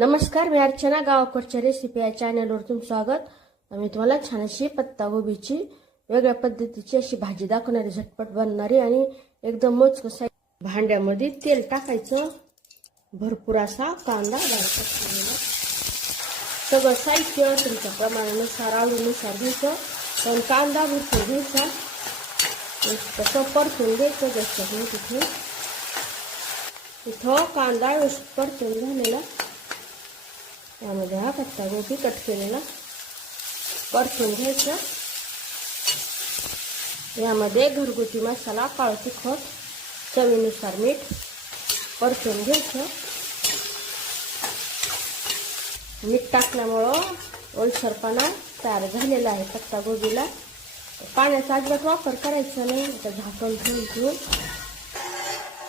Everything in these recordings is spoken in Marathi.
नमस्कार, मी अर्चना. गावाकडच्या रेसिपी या चॅनलवर तुमचं स्वागत. मी तुम्हाला छान अशी पत्तागोबीची वेगळ्या पद्धतीची अशी भाजी दाखवणारी, झटपट बनणारी आणि एकदम मोजकस. भांड्यामध्ये तेल टाकायचं, भरपूर असा कांदा घालायचा. सगळं साहित्य तुमच्या प्रमाणानुसार आवडीनुसार घ्यायचं, पण कांदा भरपूर घ्यायचा. तसं परतून घ्यायचं. जसं तिथे इथं कांदा परतून झालेला, यामध्ये हा पत्तागोबी कट केलेला परतून घ्यायचा. यामध्ये घरगुती मसाला, काळं तिखट, चवीनुसार मीठ परतून घ्यायचं. मीठ टाकल्यामुळं ओलसरपणा तयार झालेला आहे पत्तागोबीला. पाण्याचा अजिबात वापर करायचा नाही. आता झाकण ठेवून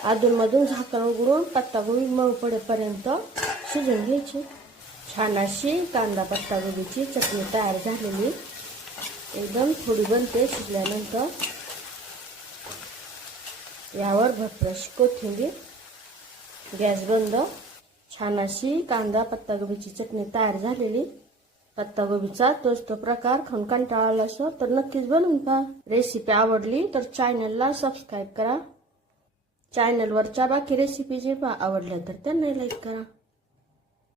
अधूनमधून झाकण उघडून पत्तागोबी मऊ पडेपर्यंत शिजून घ्यायची. छान अशी कांदा पत्तागोबीची चटणी तयार झालेली, एकदम थोडी बनते शिजल्यानंतर. यावर भरपूर अशी कोथिंबीर. गॅस बंद. छान अशी कांदा पत्तागोबीची चटणी तयार झालेली. पत्तागोबीचा तोच तो प्रकार खाऊन कंटाळा आला असो तर नक्कीच बनवून पहा. रेसिपी आवडली तर चॅनलला सबस्क्राईब करा. चॅनलवरच्या बाकी रेसिपी जे आवडल्या तर त्यांना लाईक करा.